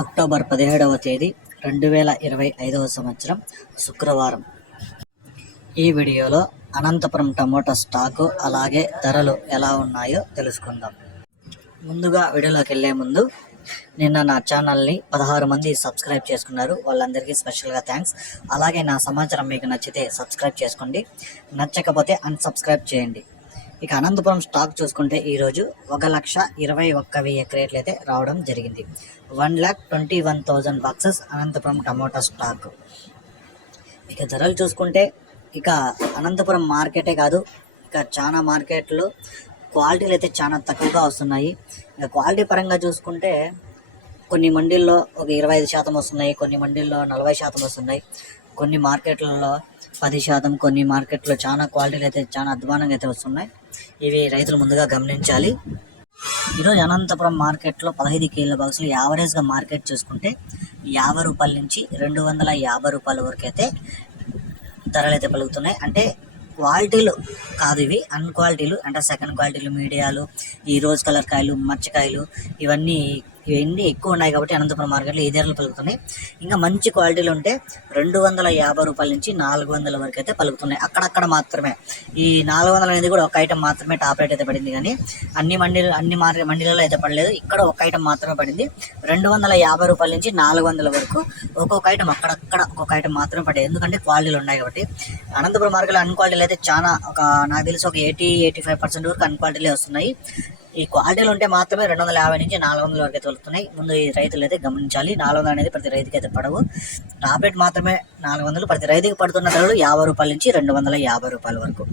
October పదిహేడవ తేదీ రెండు వేల ఇరవై ఐదవ సంవత్సరం శుక్రవారం. ఈ వీడియోలో అనంతపురం టమోటా స్టాకు అలాగే ధరలు ఎలా ఉన్నాయో తెలుసుకుందాం. ముందుగా వీడియోలోకి వెళ్ళే ముందు నిన్న నా ఛానల్ని పదహారు మంది సబ్స్క్రైబ్ చేసుకున్నారు. వాళ్ళందరికీ స్పెషల్గా థ్యాంక్స్. అలాగే నా సమాచారం మీకు నచ్చితే సబ్స్క్రైబ్ చేసుకోండి. నచ్చకపోతే అన్సబ్స్క్రైబ్ చేయండి. ఇక అనంతపురం స్టాక్ చూసుకుంటే ఈరోజు ఒక లక్ష ఇరవై ఒక్క వెయ్యి క్రేట్లు అయితే రావడం జరిగింది. One lakh twenty one thousand boxes Anantapur tomato stock. ఇక ధరలు చూసుకుంటే ఇక అనంతపురం మార్కెటే కాదు ఇక చాలా మార్కెట్లు క్వాలిటీలు అయితే చాలా తక్కువగా వస్తున్నాయి. ఇక క్వాలిటీ పరంగా చూసుకుంటే కొన్ని మండీల్లో ఒక ఇరవై ఐదు శాతం వస్తున్నాయి కొన్ని మండీల్లో నలభై శాతం వస్తున్నాయి. కొన్ని మార్కెట్లలో పది శాతం కొన్ని మార్కెట్లో చాలా క్వాలిటీలు అయితే చాలా అధ్వానంగా అయితే వస్తున్నాయి. ఇవి రైతులు ముందుగా గమనించాలి. ఈరోజు అనంతపురం మార్కెట్లో పదహైదు కేజీల బాక్సులు యావరేజ్గా మార్కెట్ చూసుకుంటే యాభై రూపాయల నుంచి రెండు వందల యాభై రూపాయల వరకు అయితే ధరలు అయితే పలుకుతున్నాయి. అంటే క్వాలిటీలు కాదు ఇవి అన్క్వాలిటీలు అంటే సెకండ్ క్వాలిటీలు మీడియాలు ఈ రోజ్ కలర్ కాయలు మచ్చకాయలు ఇవన్నీ ఇవన్నీ ఎక్కువ ఉన్నాయి కాబట్టి అనంతపురం మార్కెట్లో ఈ ధరలు పలుకుతున్నాయి. ఇంకా మంచి క్వాలిటీలు ఉంటే రెండు వందల యాభై రూపాయల నుంచి నాలుగు వందల వరకు అయితే పలుకుతున్నాయి. అక్కడక్కడ మాత్రమే. ఈ నాలుగు వందలు అనేది కూడా ఒక ఐటమ్ మాత్రమే టాప్ రేట్ అయితే పడింది కానీ అన్ని మండీలు అన్ని మార్కెట్ మండీలలో అయితే పడలేదు. ఇక్కడ ఒక ఐటమ్ మాత్రమే పడింది. రెండు వందల యాభై రూపాయల నుంచి నాలుగు వందల వరకు ఒక్కొక్క ఐటమ్ అక్కడక్కడ ఒక్కొక్క ఐటమ్ మాత్రమే పడేది. ఎందుకంటే క్వాలిటీలు ఉన్నాయి కాబట్టి. అనంతపురం మార్కెట్లో అన్ క్వాలిటీలు అయితే చాలా ఒక నాకు తెలిసి ఒక ఎయిటీ ఎయిటీ ఫైవ్ పర్సెంట్ వరకు అన్ క్వాలిటీలే వస్తున్నాయి. ఈ క్వాలిటీలు ఉంటే మాత్రమే రెండు వందల యాభై నుంచి నాలుగు వందల వరకు అయితే వెళ్తున్నాయి ముందు ఈ రైతులు అయితే గమనించాలి. నాలుగు వందలు అనేది ప్రతి రైతుకి అయితే పడవు. టాప్ రేట్ మాత్రమే నాలుగు వందలు ప్రతి రైతుకి పడుతున్న ధరలు యాభై రూపాయల నుంచి రెండు వందల యాభై రూపాయల వరకు.